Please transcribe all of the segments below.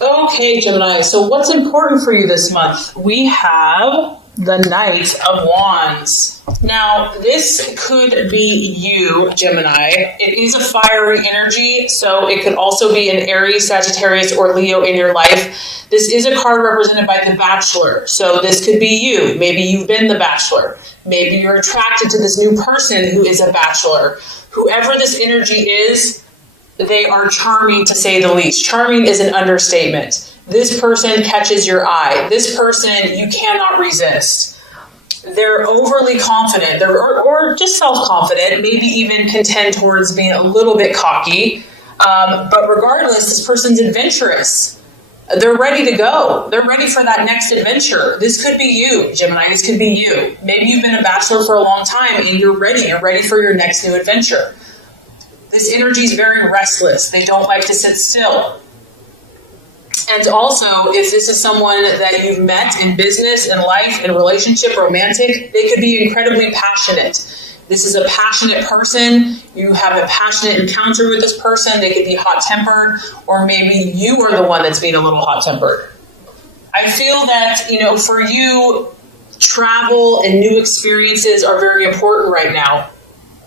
Okay, Gemini. So what's important for you this month? We have the Knight of Wands. Now, this could be you, Gemini. It is a fiery energy, so it could also be an Aries, Sagittarius, or Leo in your life. This is a card represented by the Bachelor, so this could be you. Maybe you've been the Bachelor. Maybe you're attracted to this new person who is a Bachelor. Whoever this energy is, they are charming, to say the least. Charming is an understatement. This person catches your eye. This person you cannot resist. They're overly confident, or just self-confident, maybe even can tend towards being a little bit cocky. But regardless, this person's adventurous. They're ready to go. They're ready for that next adventure. This could be you, Gemini. This could be you. Maybe you've been a Bachelor for a long time and you're ready. You're ready for your next new adventure. This energy is very restless. They don't like to sit still. And also, if this is someone that you've met in business, in life, in relationship, romantic, they could be incredibly passionate. This is a passionate person. You have a passionate encounter with this person. They could be hot-tempered, or maybe you are the one that's being a little hot-tempered. I feel that, for you, travel and new experiences are very important right now.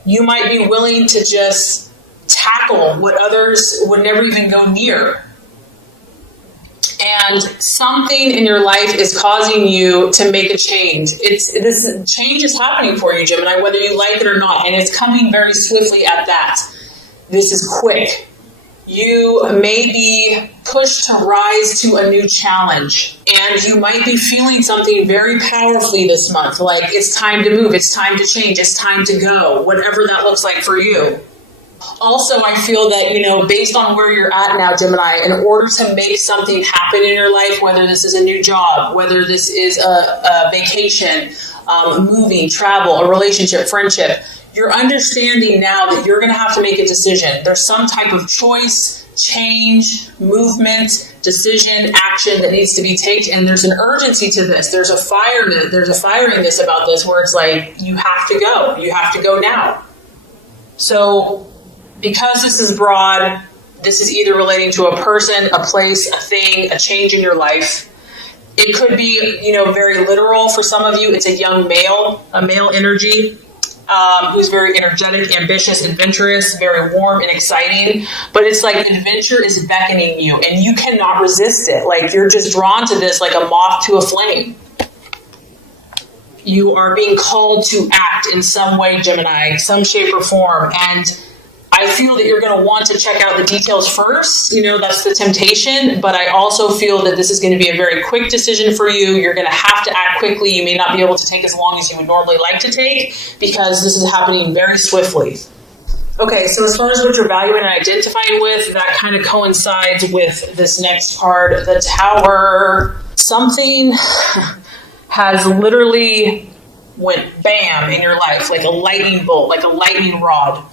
You might be willing to just tackle what others would never even go near. And something in your life is causing you to make a change. This change is happening for you, Gemini, whether you like it or not, and it's coming very swiftly at that. This is quick. You may be pushed to rise to a new challenge, and you might be feeling something very powerfully this month, like it's time to move, it's time to change, it's time to go, whatever that looks like for you. Also, I feel that, based on where you're at now, Gemini, in order to make something happen in your life, whether this is a new job, whether this is a vacation, moving, travel, a relationship, friendship, you're understanding now that you're going to have to make a decision. There's some type of choice, change, movement, decision, action that needs to be taken, and there's an urgency to this. There's a firiness about this where it's like, you have to go. You have to go now. So, because this is broad, this is either relating to a person, a place, a thing, a change in your life. It could be, very literal for some of you. It's a young male, a male energy, who's very energetic, ambitious, adventurous, very warm and exciting. But it's like adventure is beckoning you and you cannot resist it. Like you're just drawn to this like a moth to a flame. You are being called to act in some way, Gemini, some shape or form. And I feel that you're going to want to check out the details first. That's the temptation. But I also feel that this is going to be a very quick decision for you. You're going to have to act quickly. You may not be able to take as long as you would normally like to take because this is happening very swiftly. Okay, so as far as what you're valuing and identifying with, that kind of coincides with this next card, the Tower. Something has literally went bam in your life, like a lightning bolt, like a lightning rod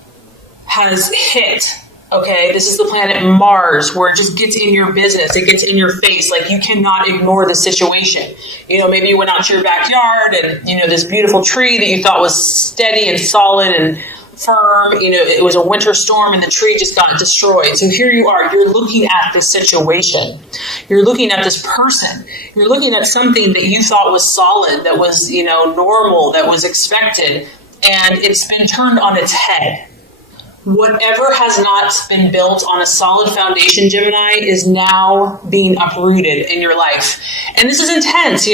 has hit. Okay, this is the planet Mars, where it just gets in your business. It gets in your face. Like you cannot ignore the situation. Maybe you went out to your backyard and, this beautiful tree that you thought was steady and solid and firm, it was a winter storm and the tree just got destroyed. So here you are, you're looking at this situation. You're looking at this person. You're looking at something that you thought was solid, that was, normal, that was expected, and it's been turned on its head. Whatever has not been built on a solid foundation, Gemini, is now being uprooted in your life. And this is intense,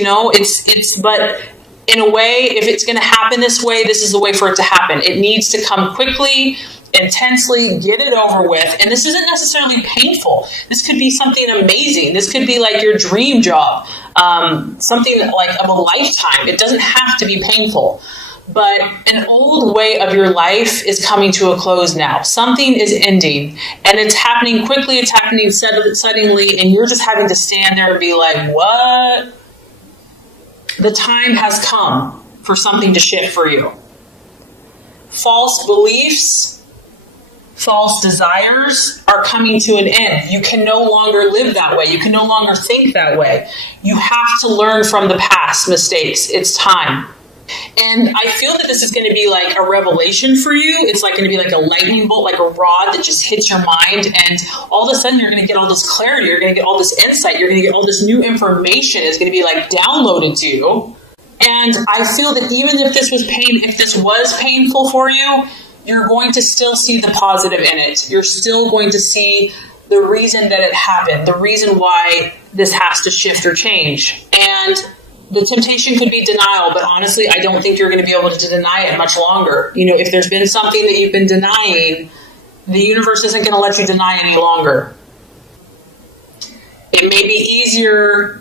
but in a way, if it's going to happen this way, this is the way for it to happen. It needs to come quickly, intensely, get it over with. And this isn't necessarily painful. This could be something amazing. This could be like your dream job, something like of a lifetime. It doesn't have to be painful. But an old way of your life is coming to a close now. Something is ending, and it's happening quickly. It's happening suddenly, and you're just having to stand there and be like, what? The time has come for something to shift for you. False beliefs, false desires are coming to an end. You can no longer live that way. You can no longer think that way. You have to learn from the past mistakes. It's time. And I feel that this is going to be like a revelation for you. It's like going to be like a lightning bolt, like a rod that just hits your mind. And all of a sudden, you're going to get all this clarity. You're going to get all this insight. You're going to get all this new information. It's going to be like downloaded to you. And I feel that even if this was painful for you, you're going to still see the positive in it. You're still going to see the reason that it happened, the reason why this has to shift or change. And the temptation could be denial, but honestly, I don't think you're going to be able to deny it much longer. You know, if there's been something that you've been denying, the universe isn't going to let you deny any longer. It may be easier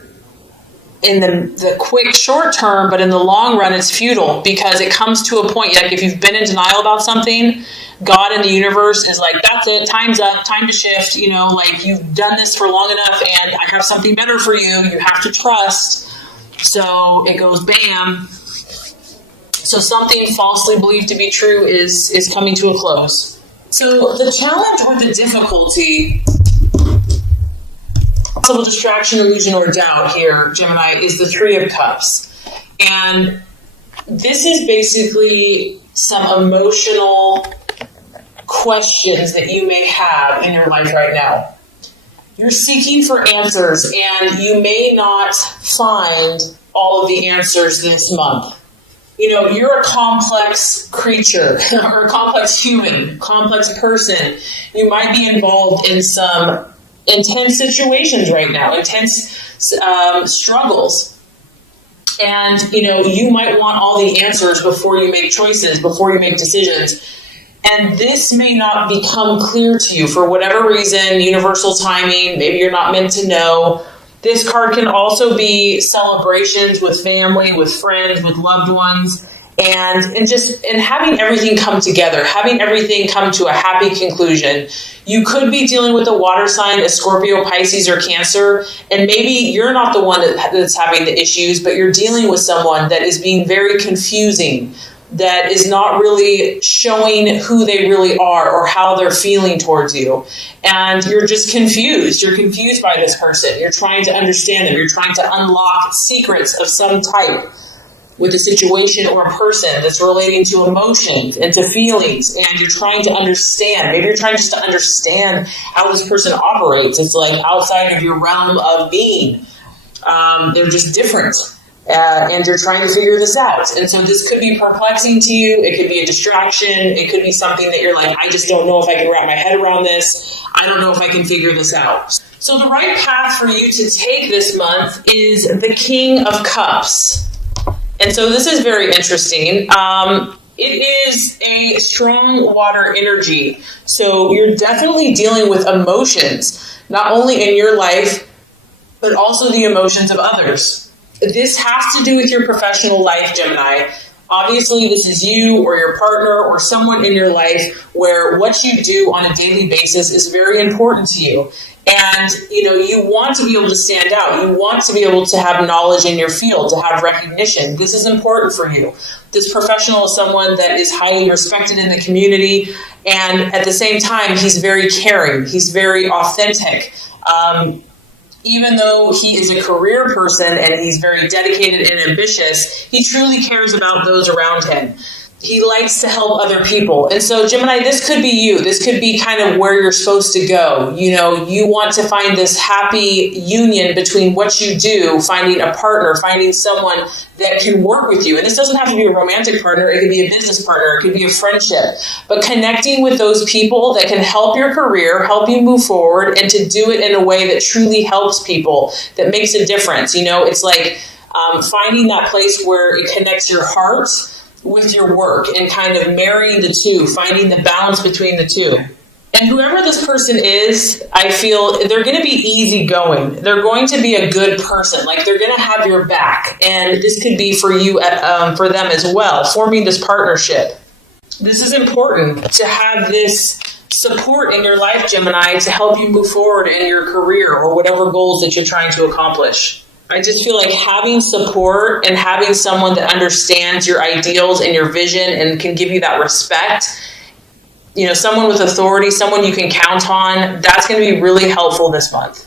in the quick short term, but in the long run, it's futile, because it comes to a point, like if you've been in denial about something, God and the universe is like, that's it, time's up, time to shift, you know, like you've done this for long enough and I have something better for you. You have to trust. So it goes bam. So something falsely believed to be true is coming to a close. So the challenge or the difficulty, possible distraction, illusion, or doubt here, Gemini, is the Three of Cups. And this is basically some emotional questions that you may have in your life right now. You're seeking for answers, and you may not find all of the answers this month. You know, you're a complex creature, or a complex human, complex person. You might be involved in some intense situations right now, intense struggles. And, you know, you might want all the answers before you make choices, before you make decisions. And this may not become clear to you for whatever reason, universal timing, maybe you're not meant to know. This card can also be celebrations with family, with friends, with loved ones, and having everything come together, having everything come to a happy conclusion. You could be dealing with a water sign, a Scorpio, Pisces, or Cancer, and maybe you're not the one that's having the issues, but you're dealing with someone that is being very confusing, that is not really showing who they really are or how they're feeling towards you. And you're just confused. You're confused by this person. You're trying to understand them. You're trying to unlock secrets of some type with a situation or a person that's relating to emotions and to feelings. And you're trying to understand. Maybe you're trying just to understand how this person operates. It's like outside of your realm of being. They're just different. And you're trying to figure this out. And so this could be perplexing to you. It could be a distraction. It could be something that you're like, I just don't know if I can wrap my head around this. I don't know if I can figure this out. So the right path for you to take this month is the King of Cups. And so this is very interesting. It is a strong water energy. So you're definitely dealing with emotions, not only in your life, but also the emotions of others. This has to do with your professional life, Gemini. Obviously, this is you or your partner or someone in your life where what you do on a daily basis is very important to you. And, you know, you want to be able to stand out. You want to be able to have knowledge in your field, to have recognition. This is important for you. This professional is someone that is highly respected in the community. And at the same time, he's very caring. He's very authentic. Even though he is a career person and he's very dedicated and ambitious, he truly cares about those around him. He likes to help other people. And so, Gemini, this could be you. This could be kind of where you're supposed to go. You know, you want to find this happy union between what you do, finding a partner, finding someone that can work with you. And this doesn't have to be a romantic partner. It could be a business partner. It could be a friendship. But connecting with those people that can help your career, help you move forward, and to do it in a way that truly helps people, that makes a difference. You know, it's like finding that place where it connects your heart with your work and kind of marrying the two, finding the balance between the two. And whoever this person is, I feel they're going to be easygoing. They're going to be a good person. Like, they're going to have your back. And this could be for you, for them as well, forming this partnership. This is important to have this support in your life, Gemini, to help you move forward in your career or whatever goals that you're trying to accomplish. I just feel like having support and having someone that understands your ideals and your vision and can give you that respect, you know, someone with authority, someone you can count on, that's going to be really helpful this month,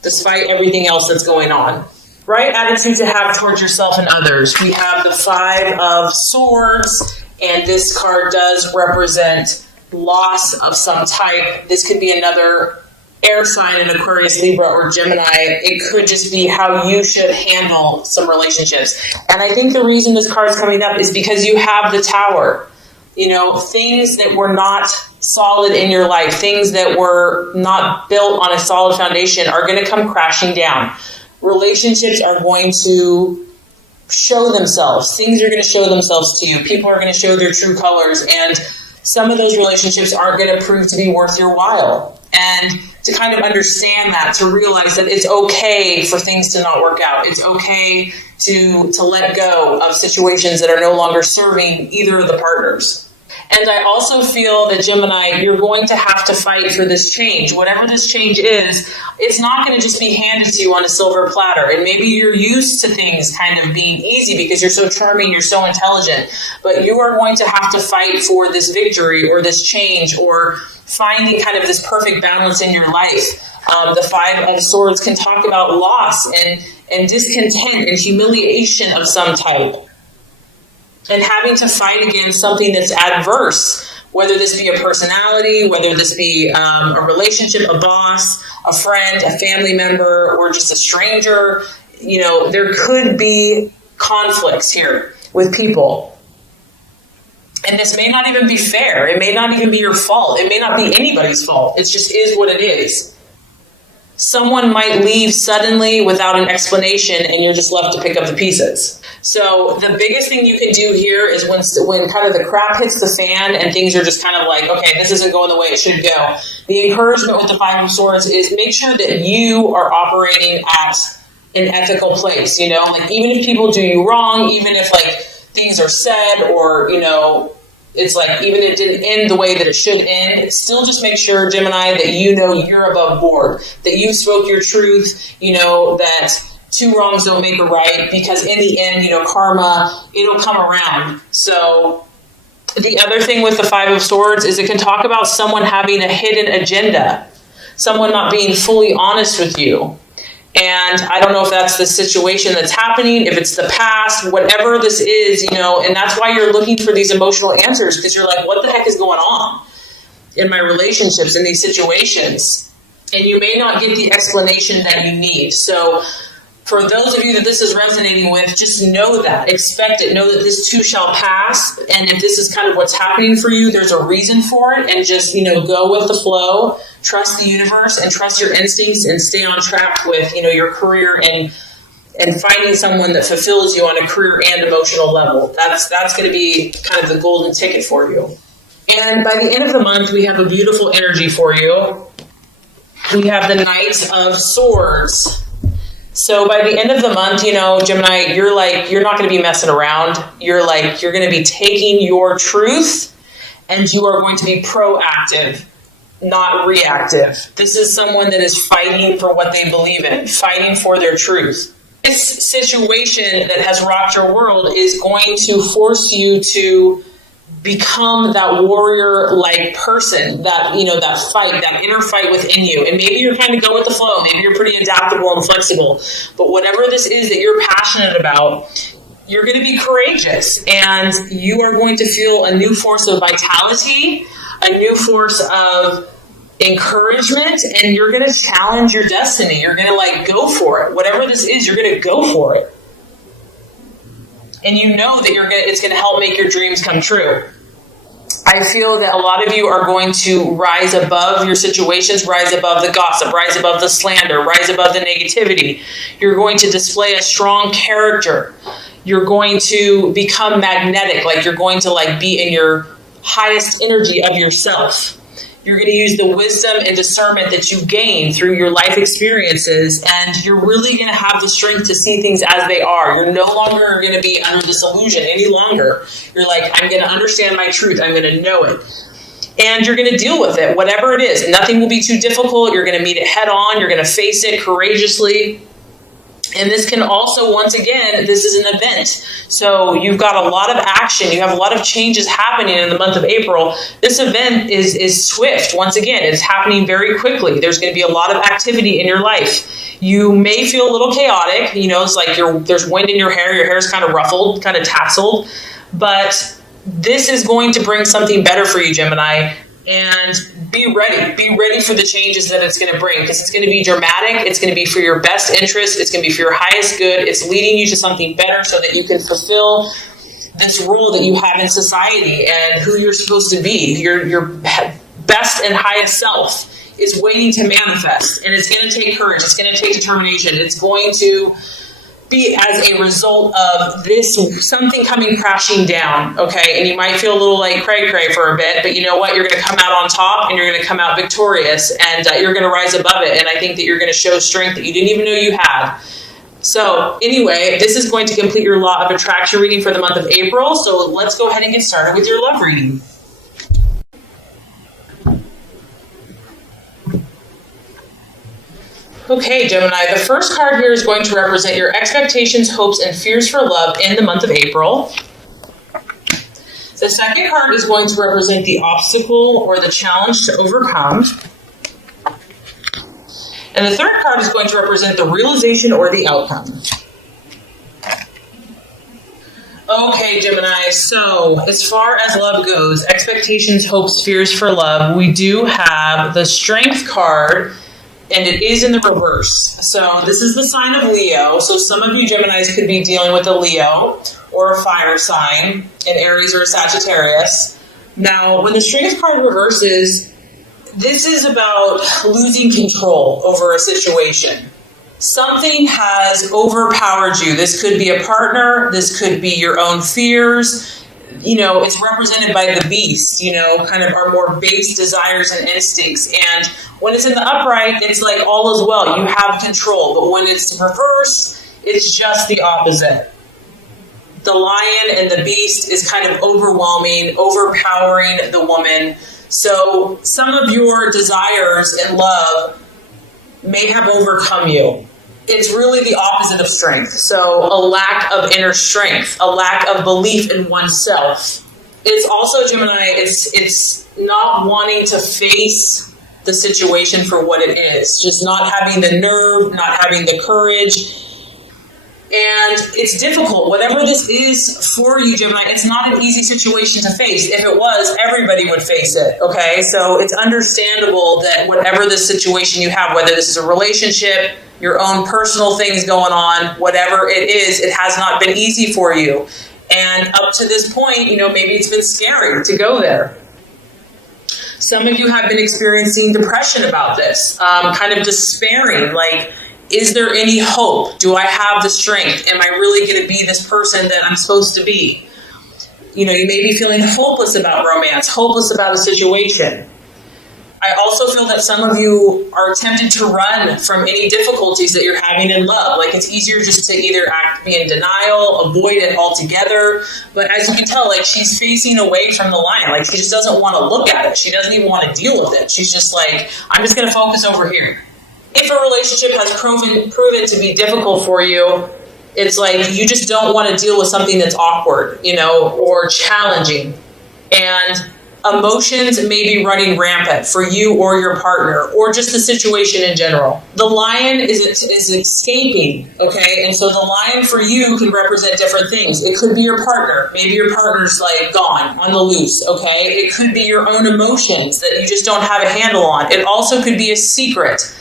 despite everything else that's going on. right attitude to have towards yourself and others. We have the Five of Swords, and this card does represent loss of some type. This could be another air sign in Aquarius, Libra, or Gemini. It could just be how you should handle some relationships. And I think the reason this card's coming up is because you have the Tower. You know, things that were not solid in your life, things that were not built on a solid foundation are going to come crashing down. Relationships are going to show themselves. Things are going to show themselves to you. People are going to show their true colors. And some of those relationships aren't going to prove to be worth your while. And to kind of understand that, to realize that it's okay for things to not work out. It's okay to let go of situations that are no longer serving either of the partners. And I also feel that, Gemini, you're going to have to fight for this change. Whatever this change is, it's not going to just be handed to you on a silver platter. And maybe you're used to things kind of being easy because you're so charming, you're so intelligent. But you are going to have to fight for this victory or this change or finding kind of this perfect balance in your life. The Five of Swords can talk about loss and discontent and humiliation of some type. And having to fight against something that's adverse, whether this be a personality, whether this be a relationship, a boss, a friend, a family member, or just a stranger. You know, there could be conflicts here with people. And this may not even be fair. It may not even be your fault. It may not be anybody's fault. It just is what it is. Someone might leave suddenly without an explanation and you're just left to pick up the pieces. So the biggest thing you can do here is when kind of the crap hits the fan and things are just kind of like, okay, this isn't going the way it should go. The encouragement with the Five of Swords is make sure that you are operating at an ethical place, you know, like even if people do you wrong, even if like things are said or, you know, it's like even it didn't end the way that it should end, still just make sure, Gemini, that you know you're above board, that you spoke your truth, you know, that two wrongs don't make a right, because in the end, you know, karma, it'll come around. So the other thing with the Five of Swords is it can talk about someone having a hidden agenda, someone not being fully honest with you. And I don't know if that's the situation that's happening, if it's the past, whatever this is, you know, and that's why you're looking for these emotional answers, because you're like, what the heck is going on in my relationships, in these situations? And you may not get the explanation that you need. So for those of you that this is resonating with, just know that, expect it, know that this too shall pass. And if this is kind of what's happening for you, there's a reason for it, and just, you know, go with the flow, trust the universe and trust your instincts and stay on track with, you know, your career and finding someone that fulfills you on a career and emotional level. That's going to be kind of the golden ticket for you. And by the end of the month, we have a beautiful energy for you. We have the Knight of Swords. So by the end of the month, you know, Gemini, you're not going to be messing around. You're going to be taking your truth and you are going to be proactive, not reactive. This is someone that is fighting for what they believe in, fighting for their truth. This situation that has rocked your world is going to force you to become that warrior-like person, that, you know, that fight, that inner fight within you. And maybe you're kind of go with the flow. Maybe you're pretty adaptable and flexible. But whatever this is that you're passionate about, you're going to be courageous. And you are going to feel a new force of vitality, a new force of encouragement, and you're going to challenge your destiny. You're going to go for it. Whatever this is, you're going to go for it. And you know that it's going to help make your dreams come true. I feel that a lot of you are going to rise above your situations, rise above the gossip, rise above the slander, rise above the negativity. You're going to display a strong character. You're going to become magnetic, you're going to be in your highest energy of yourself. You're going to use the wisdom and discernment that you gain through your life experiences, and you're really going to have the strength to see things as they are. You're no longer going to be under this illusion any longer. You're I'm going to understand my truth. I'm going to know it. And you're going to deal with it, whatever it is. Nothing will be too difficult. You're going to meet it head on. You're going to face it courageously. And this can also, once again, this is an event. So you've got a lot of action. You have a lot of changes happening in the month of April. This event is swift. Once again, it's happening very quickly. There's going to be a lot of activity in your life. You may feel a little chaotic. You know, it's like there's wind in your hair's kind of ruffled, kind of tasseled. But this is going to bring something better for you, Gemini. And be ready. Be ready for the changes that it's going to bring, because it's going to be dramatic. It's going to be for your best interest. It's going to be for your highest good. It's leading you to something better so that you can fulfill this role that you have in society and who you're supposed to be. Your best and highest self is waiting to manifest, and it's going to take courage. It's going to take determination. It's going to be as a result of this, something coming crashing down, okay? And you might feel a little like cray-cray for a bit, but you know what? You're going to come out on top, and you're going to come out victorious, and you're going to rise above it, and I think that you're going to show strength that you didn't even know you had. So anyway, this is going to complete your law of attraction reading for the month of April, so let's go ahead and get started with your love reading. Okay, Gemini, the first card here is going to represent your expectations, hopes, and fears for love in the month of April. The second card is going to represent the obstacle or the challenge to overcome. And the third card is going to represent the realization or the outcome. Okay, Gemini, so as far as love goes, expectations, hopes, fears for love, we do have the Strength card, and it is in the reverse. So this is the sign of Leo. So some of you Geminis could be dealing with a Leo or a fire sign, an Aries or a Sagittarius. Now, when the Strength card reverses, this is about losing control over a situation. Something has overpowered you. This could be a partner. This could be your own fears. You know, it's represented by the beast, you know, kind of our more base desires and instincts. And when it's in the upright, it's like all is well. You have control. But when it's reverse, it's just the opposite. The lion and the beast is kind of overwhelming, overpowering the woman. So some of your desires in love may have overcome you. It's really the opposite of strength. So a lack of inner strength, a lack of belief in oneself. It's also, Gemini, it's not wanting to face the situation for what it is. Just not having the nerve, not having the courage. And it's difficult. Whatever this is for you, Gemini, it's not an easy situation to face. If it was, everybody would face it, okay? So it's understandable that whatever the situation you have, whether this is a relationship, your own personal things going on, whatever it is, it has not been easy for you. And up to this point, you know, maybe it's been scary to go there. Some of you have been experiencing depression about this, kind of despairing, like, is there any hope? Do I have the strength? Am I really going to be this person that I'm supposed to be? You know, you may be feeling hopeless about romance, hopeless about a situation. I also feel that some of you are tempted to run from any difficulties that you're having in love. Like, it's easier just to either be in denial, avoid it altogether. But as you can tell, like, she's facing away from the line. Like, she just doesn't want to look at it. She doesn't even want to deal with it. She's just like, I'm just going to focus over here. If a relationship has proven to be difficult for you, it's like you just don't want to deal with something that's awkward, you know, or challenging. And emotions may be running rampant for you or your partner, or just the situation in general. The lion is escaping, okay? And so the lion for you can represent different things. It could be your partner. Maybe your partner's like gone, on the loose, okay? It could be your own emotions that you just don't have a handle on. It also could be a secret.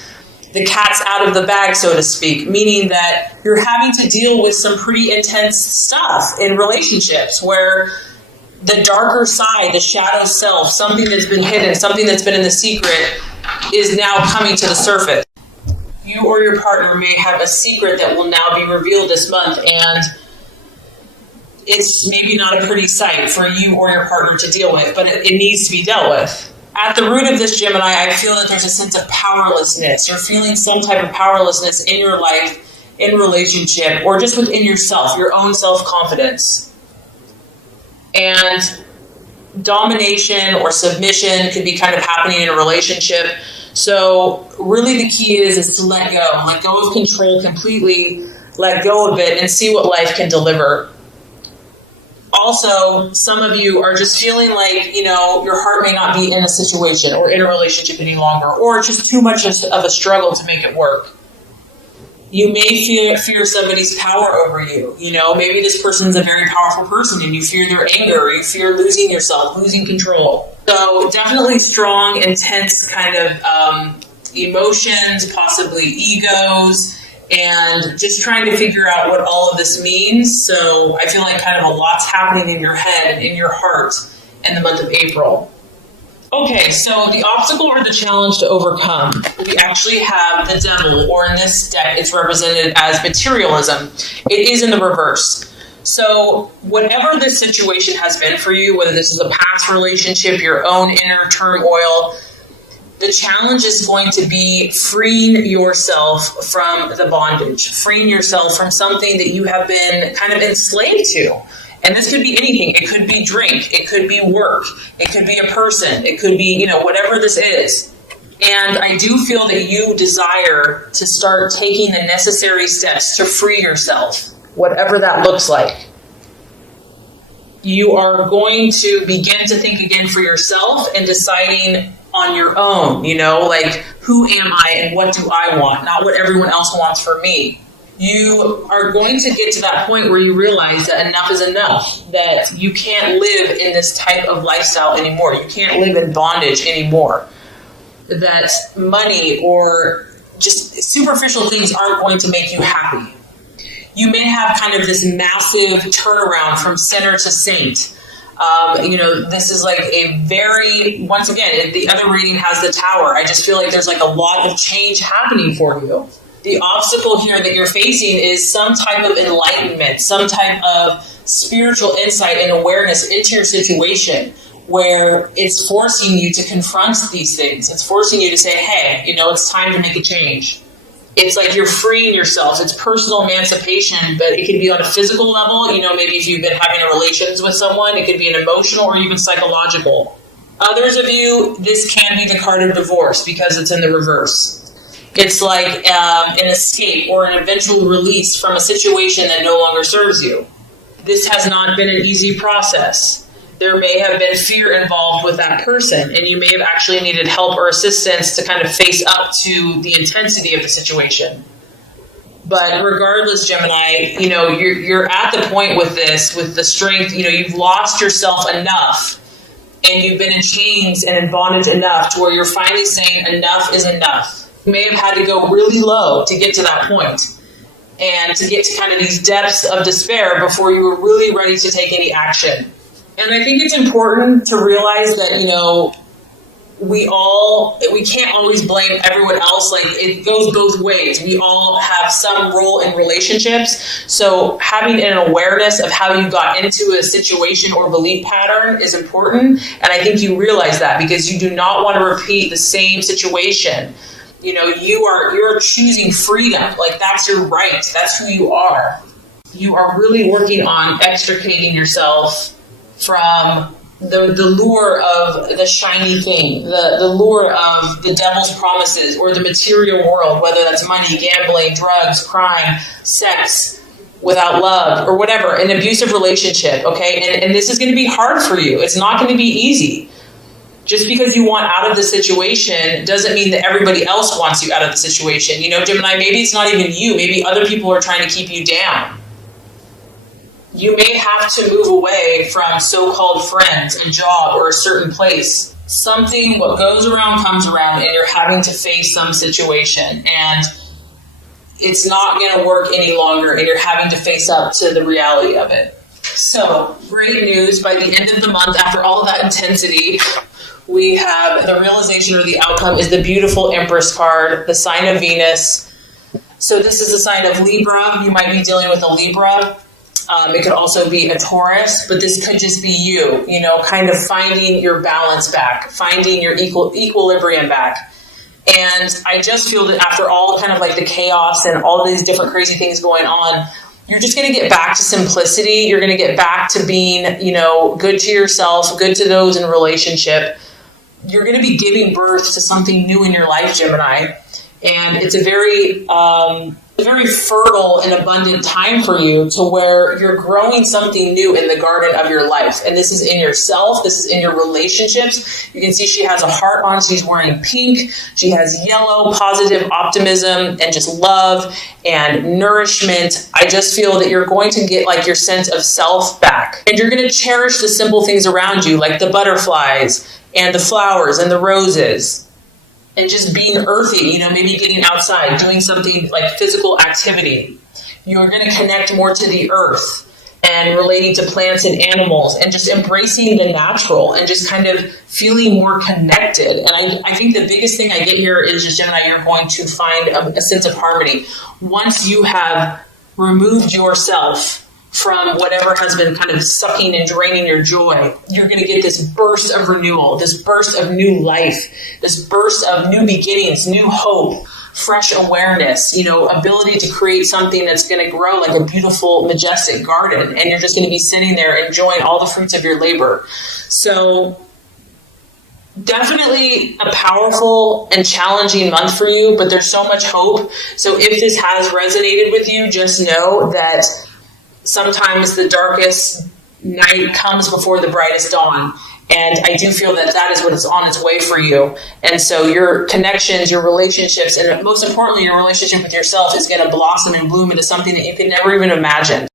The cat's out of the bag, so to speak, meaning that you're having to deal with some pretty intense stuff in relationships where the darker side, the shadow self, something that's been hidden, something that's been in the secret is now coming to the surface. You or your partner may have a secret that will now be revealed this month, and it's maybe not a pretty sight for you or your partner to deal with, but it needs to be dealt with. At the root of this, Gemini, I feel that there's a sense of powerlessness. You're feeling some type of powerlessness in your life, in relationship, or just within yourself, your own self-confidence. And domination or submission could be kind of happening in a relationship. So really the key is to let go of control completely. let go of it, and see what life can deliver. Also, some of you are just feeling like, your heart may not be in a situation or in a relationship any longer, or just too much of a struggle to make it work. You may fear somebody's power over you. Maybe this person's a very powerful person and you fear their anger, or you fear losing yourself, losing control. So definitely strong, intense kind of emotions, possibly egos, and just trying to figure out what all of this means. So I feel like kind of a lot's happening in your head and in your heart in the month of April. Okay, so the obstacle or the challenge to overcome, we actually have the devil, or in this deck, it's represented as materialism. It is in the reverse. So whatever this situation has been for you, whether this is a past relationship, your own inner turmoil, the challenge is going to be freeing yourself from the bondage, freeing yourself from something that you have been kind of enslaved to. And this could be anything. It could be drink. It could be work. It could be a person. It could be, whatever this is. And I do feel that you desire to start taking the necessary steps to free yourself, whatever that looks like. You are going to begin to think again for yourself and deciding on your own, like, who am I and what do I want? Not what everyone else wants for me. You are going to get to that point where you realize that enough is enough, that you can't live in this type of lifestyle anymore. You can't live in bondage anymore. That money or just superficial things aren't going to make you happy. You may have kind of this massive turnaround from sinner to saint. This is like once again, the other reading has the Tower. I just feel like there's like a lot of change happening for you. The obstacle here that you're facing is some type of enlightenment, some type of spiritual insight and awareness into your situation, where it's forcing you to confront these things. It's forcing you to say, hey, it's time to make a change. It's like you're freeing yourself. It's personal emancipation, but it can be on a physical level. Maybe if you've been having relations with someone, it could be an emotional or even psychological. Others of you, this can be the card of divorce because it's in the reverse. It's like an escape or an eventual release from a situation that no longer serves you. This has not been an easy process. There may have been fear involved with that person, and you may have actually needed help or assistance to kind of face up to the intensity of the situation. But regardless, Gemini, you're at the point with this, with the strength, you've lost yourself enough, and you've been in chains and in bondage enough to where you're finally saying enough is enough. You may have had to go really low to get to that point and to get to kind of these depths of despair before you were really ready to take any action. And I think it's important to realize that, we can't always blame everyone else. Like, it goes both ways. We all have some role in relationships. So having an awareness of how you got into a situation or belief pattern is important. And I think you realize that because you do not want to repeat the same situation. You're choosing freedom. Like, that's your right. That's who you are. You are really working on extricating yourself from the lure of the shiny thing, the lure of the devil's promises or the material world, whether that's money, gambling, drugs, crime, sex, without love, or whatever, an abusive relationship, okay? And this is going to be hard for you. It's not going to be easy. Just because you want out of the situation doesn't mean that everybody else wants you out of the situation. Gemini, maybe it's not even you. Maybe other people are trying to keep you down. You may have to move away from so-called friends, a job, or a certain place. What goes around comes around, and you're having to face some situation, and it's not going to work any longer, and you're having to face up to the reality of it. So, great news. By the end of the month, after all of that intensity, we have the realization or the outcome is the beautiful Empress card, the sign of Venus. So this is a sign of Libra. You might be dealing with a Libra. It could also be a Taurus, but this could just be you, kind of finding your balance back, finding your equilibrium back. And I just feel that after all kind of like the chaos and all these different crazy things going on, you're just going to get back to simplicity. You're going to get back to being, good to yourself, good to those in a relationship. You're going to be giving birth to something new in your life, Gemini. And it's a very fertile and abundant time for you to where you're growing something new in the garden of your life. And this is in yourself. This is in your relationships. You can see she has a heart on. She's wearing pink. She has yellow, positive optimism and just love and nourishment. I just feel that you're going to get like your sense of self back. And you're going to cherish the simple things around you, like the butterflies and the flowers and the roses. And just being earthy, maybe getting outside, doing something like physical activity. You're going to connect more to the earth and relating to plants and animals and just embracing the natural and just kind of feeling more connected. And I think the biggest thing I get here is just, Gemini, you're going to find a sense of harmony. Once you have removed yourself from whatever has been kind of sucking and draining your joy, you're going to get this burst of renewal, this burst of new life, this burst of new beginnings, new hope, fresh awareness, ability to create something that's going to grow like a beautiful, majestic garden. And you're just going to be sitting there enjoying all the fruits of your labor. So definitely a powerful and challenging month for you, but there's so much hope. So if this has resonated with you, just know that sometimes the darkest night comes before the brightest dawn. And I do feel that that is what is on its way for you. And so your connections, your relationships, and most importantly, your relationship with yourself is going to blossom and bloom into something that you could never even imagine.